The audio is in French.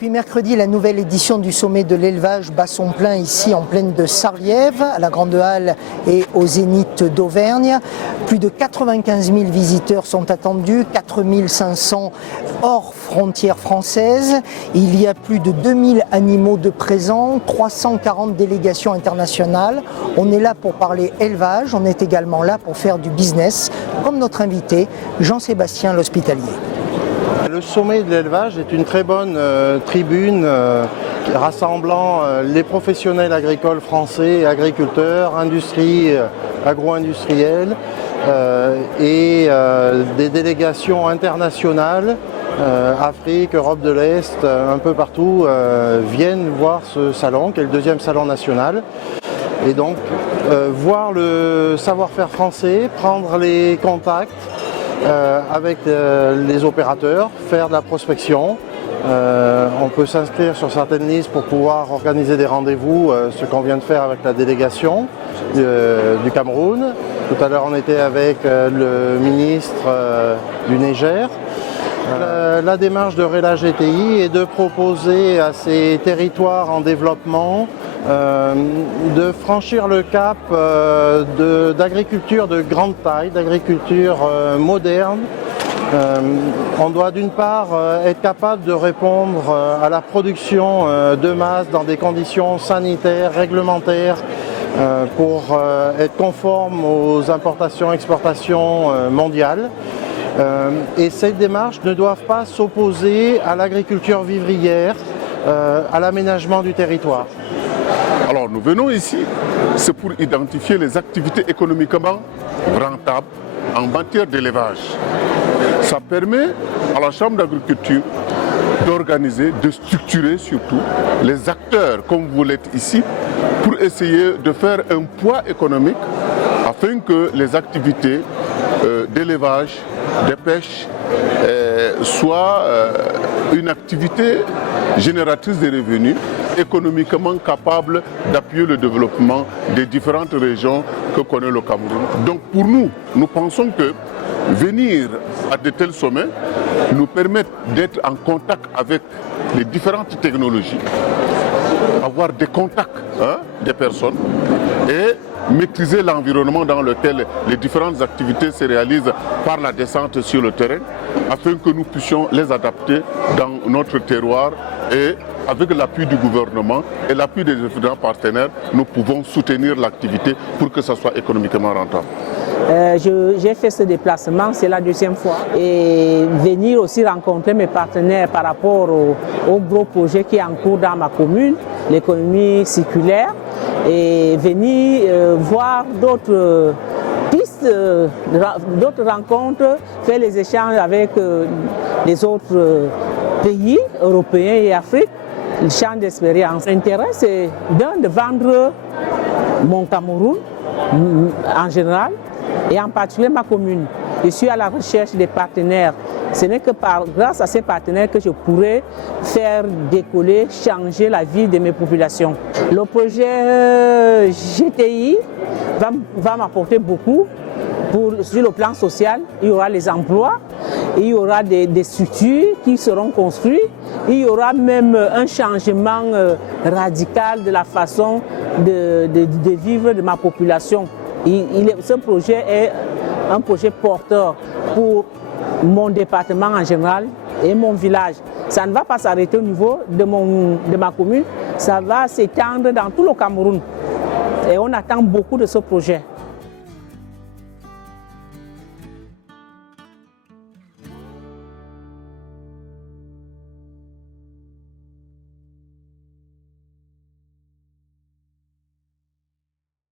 Depuis mercredi, la nouvelle édition du sommet de l'élevage bat son plein ici en plaine de Sarliève, à la Grande Halle et au Zénith d'Auvergne. Plus de 95 000 visiteurs sont attendus, 4 500 hors frontières françaises. Il y a plus de 2000 animaux de présents, 340 délégations internationales. On est là pour parler élevage, on est également là pour faire du business, comme notre invité, Jean-Sébastien L'Hospitalier. Le sommet de l'élevage est une très bonne tribune rassemblant les professionnels agricoles français, agriculteurs, industrie, agro-industrielle et des délégations internationales, Afrique, Europe de l'Est, un peu partout, viennent voir ce salon qui est le deuxième salon national. Et donc voir le savoir-faire français, prendre les contacts avec les opérateurs, faire de la prospection. On peut s'inscrire sur certaines listes pour pouvoir organiser des rendez-vous, ce qu'on vient de faire avec la délégation du Cameroun. Tout à l'heure on était avec le ministre du Niger. La démarche de RELA GTI est de proposer à ces territoires en développement de franchir le cap d'agriculture de grande taille, d'agriculture moderne. On doit d'une part être capable de répondre à la production de masse dans des conditions sanitaires, réglementaires, pour être conforme aux importations-exportations mondiales. Et ces démarches ne doivent pas s'opposer à l'agriculture vivrière, à l'aménagement du territoire. Alors nous venons ici, c'est pour identifier les activités économiquement rentables en matière d'élevage. Ça permet à la Chambre d'agriculture d'organiser, de structurer surtout les acteurs comme vous l'êtes ici pour essayer de faire un poids économique afin que les activités d'élevage, de pêche soient une activité génératrice de revenus, économiquement capable d'appuyer le développement des différentes régions que connaît le Cameroun. Donc pour nous, nous pensons que venir à de tels sommets nous permet d'être en contact avec les différentes technologies, avoir des contacts des personnes et maîtriser l'environnement dans lequel les différentes activités se réalisent par la descente sur le terrain, afin que nous puissions les adapter dans notre terroir et avec l'appui du gouvernement et l'appui des différents partenaires, nous pouvons soutenir l'activité pour que ça soit économiquement rentable. J'ai fait ce déplacement, c'est la deuxième fois. Et venir aussi rencontrer mes partenaires par rapport au gros projet qui est en cours dans ma commune, l'économie circulaire, et venir voir d'autres pistes, d'autres rencontres, faire les échanges avec les autres pays européens et Afrique, l'échange d'expérience. L'intérêt, c'est de vendre mon Cameroun en général, et en particulier ma commune. Je suis à la recherche des partenaires. Ce n'est que grâce à ces partenaires que je pourrai faire décoller, changer la vie de mes populations. Le projet GTI va m'apporter beaucoup. Sur le plan social, il y aura les emplois, il y aura des structures qui seront construites, il y aura même un changement radical de la façon de vivre de ma population. Ce projet est un projet porteur pour mon département en général et mon village. Ça ne va pas s'arrêter au niveau de ma commune, ça va s'étendre dans tout le Cameroun. Et on attend beaucoup de ce projet.